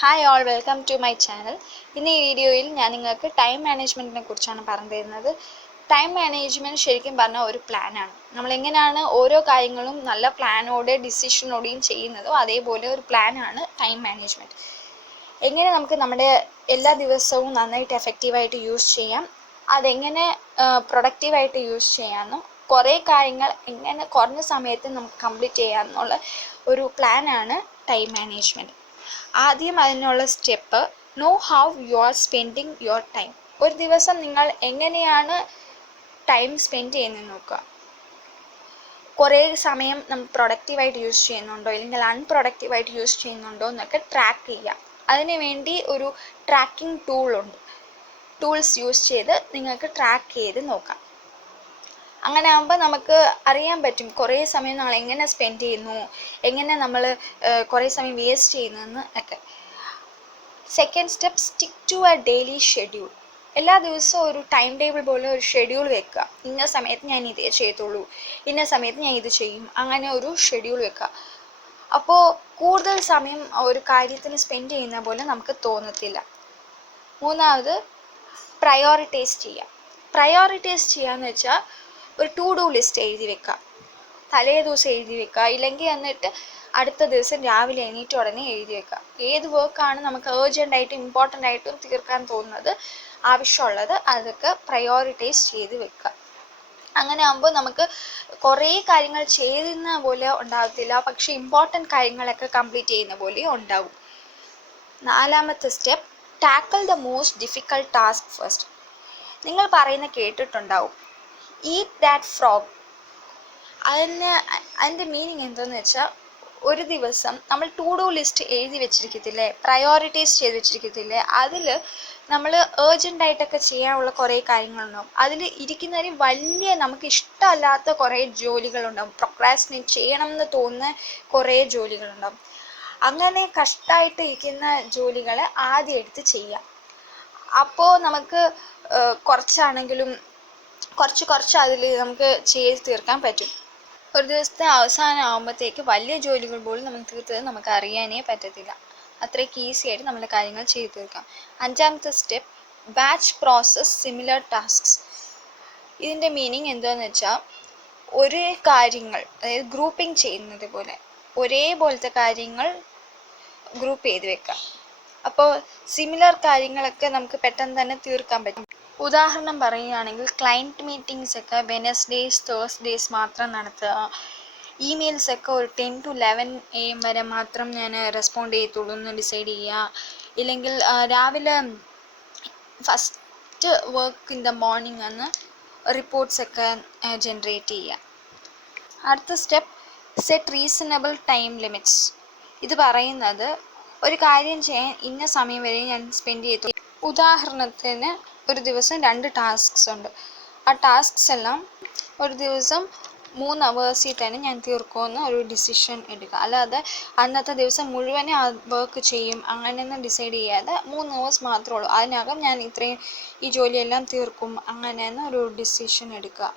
Hi all, welcome to my channel. ഇന്ന് ഈ വീഡിയോയിൽ ഞാൻ നിങ്ങൾക്ക് ടൈം മാനേജ്മെൻറ്റിനെ കുറിച്ചാണ് പറഞ്ഞു തരുന്നത്. ടൈം മാനേജ്മെൻറ്റ് ശരിക്കും പറഞ്ഞാൽ ഒരു പ്ലാനാണ്. നമ്മളെങ്ങനെയാണ് ഓരോ കാര്യങ്ങളും നല്ല പ്ലാനോടെ ഡിസിഷനോടെയും ചെയ്യുന്നതോ അതേപോലെ ഒരു പ്ലാനാണ് ടൈം മാനേജ്മെൻറ്റ്. എങ്ങനെ നമുക്ക് നമ്മുടെ എല്ലാ ദിവസവും നന്നായിട്ട് എഫക്റ്റീവായിട്ട് യൂസ് ചെയ്യാം, അതെങ്ങനെ പ്രൊഡക്റ്റീവായിട്ട് യൂസ് ചെയ്യാമെന്നും കുറേ കാര്യങ്ങൾ എങ്ങനെ കുറഞ്ഞ സമയത്ത് നമുക്ക് കംപ്ലീറ്റ് ചെയ്യാമെന്നുള്ള ഒരു പ്ലാനാണ് ടൈം മാനേജ്മെൻറ്റ്. ആദ്യം അതിനുള്ള step, know how you are spending your time. ഒരു ദിവസം നിങ്ങൾ എങ്ങനെയാണ് ടൈം സ്പെൻഡ് ചെയ്യുന്നത് നോക്കുക. കുറേ സമയം നമ്മൾ പ്രൊഡക്റ്റീവായിട്ട് യൂസ് ചെയ്യുന്നുണ്ടോ അല്ലെങ്കിൽ അൺപ്രൊഡക്റ്റീവായിട്ട് യൂസ് ചെയ്യുന്നുണ്ടോ എന്നൊക്കെ ട്രാക്ക് ചെയ്യാം. അതിനു വേണ്ടി ഒരു ട്രാക്കിംഗ് ടൂൾസ് യൂസ് ചെയ്ത് നിങ്ങൾക്ക് ട്രാക്ക് ചെയ്ത് നോക്കാം. അങ്ങനെ ആകുമ്പോൾ നമുക്ക് അറിയാൻ പറ്റും കുറേ സമയം നമ്മൾ എങ്ങനെ സ്പെൻഡ് ചെയ്യുന്നു, എങ്ങനെ നമ്മൾ കുറേ സമയം വേസ്റ്റ് ചെയ്യുന്നതെന്ന് ഒക്കെ. Second step, stick to a daily schedule. എല്ലാ ദിവസവും ഒരു ടൈം ടേബിൾ പോലെ ഒരു ഷെഡ്യൂൾ വെക്കുക. ഇന്ന സമയത്ത് ഞാൻ ഇതേ ചെയ്തുള്ളൂ, ഇന്ന സമയത്ത് ഞാൻ ഇത് ചെയ്യും, അങ്ങനെ ഒരു ഷെഡ്യൂൾ വെക്കുക. അപ്പോൾ കൂടുതൽ സമയം ഒരു കാര്യത്തിന് സ്പെൻഡ് ചെയ്യുന്ന പോലെ നമുക്ക് തോന്നത്തില്ല. മൂന്നാമത്, പ്രയോറിറ്റൈസ് ചെയ്യാം. പ്രയോറിറ്റൈസ് ചെയ്യാന്ന് വെച്ചാൽ ഒരു ടു ഡു ലിസ്റ്റ് എഴുതി വെക്കുക. തലേ ദിവസം എഴുതി വെക്കുക, ഇല്ലെങ്കിൽ എന്നിട്ട് അടുത്ത ദിവസം രാവിലെ എണീറ്റ് ഉടനെ എഴുതി വെക്കുക. ഏത് വർക്കാണ് നമുക്ക് ഏർജൻ്റായിട്ടും ഇമ്പോർട്ടൻ്റ് ആയിട്ടും തീർക്കാൻ തോന്നുന്നത്, ആവശ്യമുള്ളത്, അതൊക്കെ പ്രയോറിറ്റൈസ് ചെയ്ത് വെക്കുക. അങ്ങനെ ആകുമ്പോൾ നമുക്ക് കുറേ കാര്യങ്ങൾ ചെയ്യുന്ന പോലെ ഉണ്ടാകത്തില്ല, പക്ഷേ ഇമ്പോർട്ടൻ്റ് കാര്യങ്ങളൊക്കെ കംപ്ലീറ്റ് ചെയ്യുന്ന പോലെയും ഉണ്ടാവും. നാലാമത്തെ step, tackle the most difficult task first. നിങ്ങൾ പറയുന്ന കേട്ടിട്ടുണ്ടാവും, ഈറ്റ് ദാറ്റ് ഫ്രോഗ്. അതിൻ്റെ മീനിങ് എന്താണെന്ന് വെച്ചാൽ, ഒരു ദിവസം നമ്മൾ ടു ഡു ലിസ്റ്റ് എഴുതി വെച്ചിരിക്കത്തില്ലേ, പ്രയോറിറ്റൈസ് ചെയ്ത് വെച്ചിരിക്കത്തില്ലേ, അതിൽ നമ്മൾ ഏർജൻ്റായിട്ടൊക്കെ ചെയ്യാനുള്ള കുറേ കാര്യങ്ങളുണ്ടാവും. അതിൽ ഇരിക്കുന്നതിന് വലിയ നമുക്ക് ഇഷ്ടമല്ലാത്ത കുറേ ജോലികളുണ്ടാവും, പ്രൊക്രാസ്റ്റിനേറ്റ് ചെയ്യണം എന്ന് തോന്നുന്ന കുറേ ജോലികളുണ്ടാവും. അങ്ങനെ കഷ്ടമായിട്ട് ഇരിക്കുന്ന ജോലികളെ ആദ്യം എടുത്ത് ചെയ്യാം. അപ്പോൾ നമുക്ക് കുറച്ചാണെങ്കിലും കുറച്ച് അതിൽ നമുക്ക് ചെയ്ത് തീർക്കാൻ പറ്റും. ഒരു ദിവസത്തെ അവസാനം ആകുമ്പോഴത്തേക്ക് വലിയ ജോലികൾ പോലും നമുക്ക് തീർത്തത് നമുക്ക് അറിയാനേ പറ്റത്തില്ല. അത്രയ്ക്ക് ഈസി ആയിട്ട് നമ്മുടെ കാര്യങ്ങൾ ചെയ്ത് തീർക്കാം. അഞ്ചാമത്തെ step, batch process similar tasks. ഇതിൻ്റെ മീനിങ് എന്താണെന്ന് വെച്ചാൽ, ഒരേ കാര്യങ്ങൾ, അതായത് ഗ്രൂപ്പിംഗ് ചെയ്യുന്നത് പോലെ ഒരേപോലത്തെ കാര്യങ്ങൾ ഗ്രൂപ്പ് ചെയ്ത് വെക്കാം. അപ്പോൾ സിമിലർ കാര്യങ്ങളൊക്കെ നമുക്ക് പെട്ടെന്ന് തന്നെ തീർക്കാൻ പറ്റും. ഉദാഹരണം പറയുകയാണെങ്കിൽ, ക്ലയൻറ്റ് മീറ്റിംഗ്സ് ഒക്കെ വെനസ്ഡേയ്സ് തേഴ്സ്ഡേയ്സ് മാത്രം നടത്തുക. ഇമെയിൽസൊക്കെ ഒരു 10 to 11 AM വരെ മാത്രം ഞാൻ റെസ്പോണ്ട് ചെയ്യത്തുള്ളൂ എന്ന് ഡിസൈഡ് ചെയ്യുക. ഇല്ലെങ്കിൽ രാവിലെ first work in the morning എന്ന് റിപ്പോർട്ട്സൊക്കെ ജനറേറ്റ് ചെയ്യുക. അടുത്ത step, set reasonable time limits. ഇത് പറയുന്നത്, ഒരു കാര്യം ചെയ്യാൻ ഇന്ന സമയം വരെ ഞാൻ സ്പെൻഡ് ചെയ്തു. ഉദാഹരണത്തിന്, ഒരു ദിവസം 2 ടാസ്ക്സ് ഉണ്ട്. ആ ടാസ്ക്സ് എല്ലാം ഒരു ദിവസം 3 hours തന്നെ ഞാൻ തീർക്കുമെന്ന് ഒരു ഡിസിഷൻ എടുക്കുക. അല്ലാതെ അന്നത്തെ ദിവസം മുഴുവനും ആ വർക്ക് ചെയ്യും അങ്ങനെയൊന്നും ഡിസൈഡ് ചെയ്യാതെ 3 hours മാത്രമേ ഉള്ളൂ, അതിനകം ഞാൻ ഈ ജോലിയെല്ലാം തീർക്കും, അങ്ങനെയെന്ന് ഒരു ഡിസിഷൻ എടുക്കുക.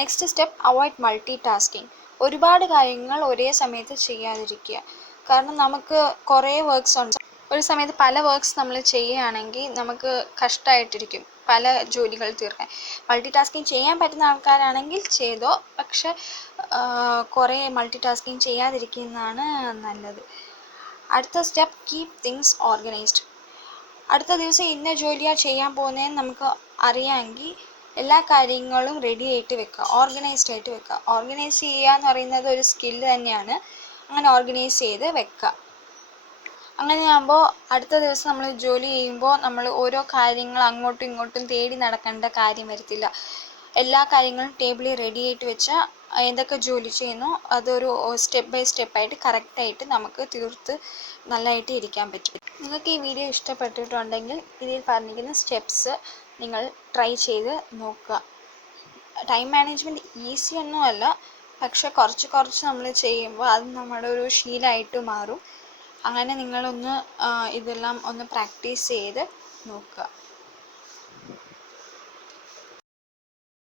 Next step, avoid multi tasking. ഒരുപാട് കാര്യങ്ങൾ ഒരേ സമയത്ത് ചെയ്യാതിരിക്കുക. കാരണം നമുക്ക് കുറേ വർക്ക്സ് ഉണ്ട്. ഒരു സമയത്ത് പല വർക്ക്സ് നമ്മൾ ചെയ്യുകയാണെങ്കിൽ നമുക്ക് കഷ്ടമായിട്ടിരിക്കും പല ജോലികൾ തീർക്കാൻ. മൾട്ടി ടാസ്കിങ് ചെയ്യാൻ പറ്റുന്ന ആൾക്കാരാണെങ്കിൽ ചെയ്തോ, പക്ഷെ കുറേ മൾട്ടി ടാസ്കിങ് ചെയ്യാതിരിക്കുന്നതാണ് നല്ലത്. അടുത്ത സ്റ്റെപ്പ്, കീപ് തിങ്സ് ഓർഗനൈസ്ഡ്. അടുത്ത ദിവസം ഇന്ന ജോലിയാണ് ചെയ്യാൻ പോകുന്നതെന്ന് നമുക്ക് അറിയാമെങ്കിൽ എല്ലാ കാര്യങ്ങളും റെഡി ആയിട്ട് വെക്കുക, ഓർഗനൈസ്ഡ് ആയിട്ട് വെക്കുക. ഓർഗനൈസ് ചെയ്യുക എന്ന് പറയുന്നത് ഒരു സ്കില്ല് തന്നെയാണ്. അങ്ങനെ ഓർഗനൈസ് ചെയ്ത് വെക്കുക. അങ്ങനെയാകുമ്പോൾ അടുത്ത ദിവസം നമ്മൾ ജോലി ചെയ്യുമ്പോൾ നമ്മൾ ഓരോ കാര്യങ്ങൾ അങ്ങോട്ടും ഇങ്ങോട്ടും തേടി നടക്കേണ്ട കാര്യം വരത്തില്ല. എല്ലാ കാര്യങ്ങളും ടേബിളിൽ റെഡി ആയിട്ട് വെച്ചാൽ എന്തൊക്കെ ജോലി ചെയ്യുന്നോ അതൊരു സ്റ്റെപ്പ് ബൈ സ്റ്റെപ്പായിട്ട് കറക്റ്റായിട്ട് നമുക്ക് തീർത്ത് നല്ലതായിട്ട് ഇരിക്കാൻ പറ്റും. നിങ്ങൾക്ക് ഈ വീഡിയോ ഇഷ്ടപ്പെട്ടിട്ടുണ്ടെങ്കിൽ ഇതിൽ പറഞ്ഞിരിക്കുന്ന സ്റ്റെപ്സ് നിങ്ങൾ ട്രൈ ചെയ്ത് നോക്കുക. ടൈം മാനേജ്മെൻറ്റ് ഈസി ഒന്നുമല്ല, പക്ഷെ കുറച്ച് നമ്മൾ ചെയ്യുമ്പോൾ അത് നമ്മുടെ ഒരു ശീലമായിട്ട് മാറും. അങ്ങനെ നിങ്ങളൊന്ന് ഇതെല്ലാം ഒന്ന് പ്രാക്ടീസ് ചെയ്ത് നോക്കുക.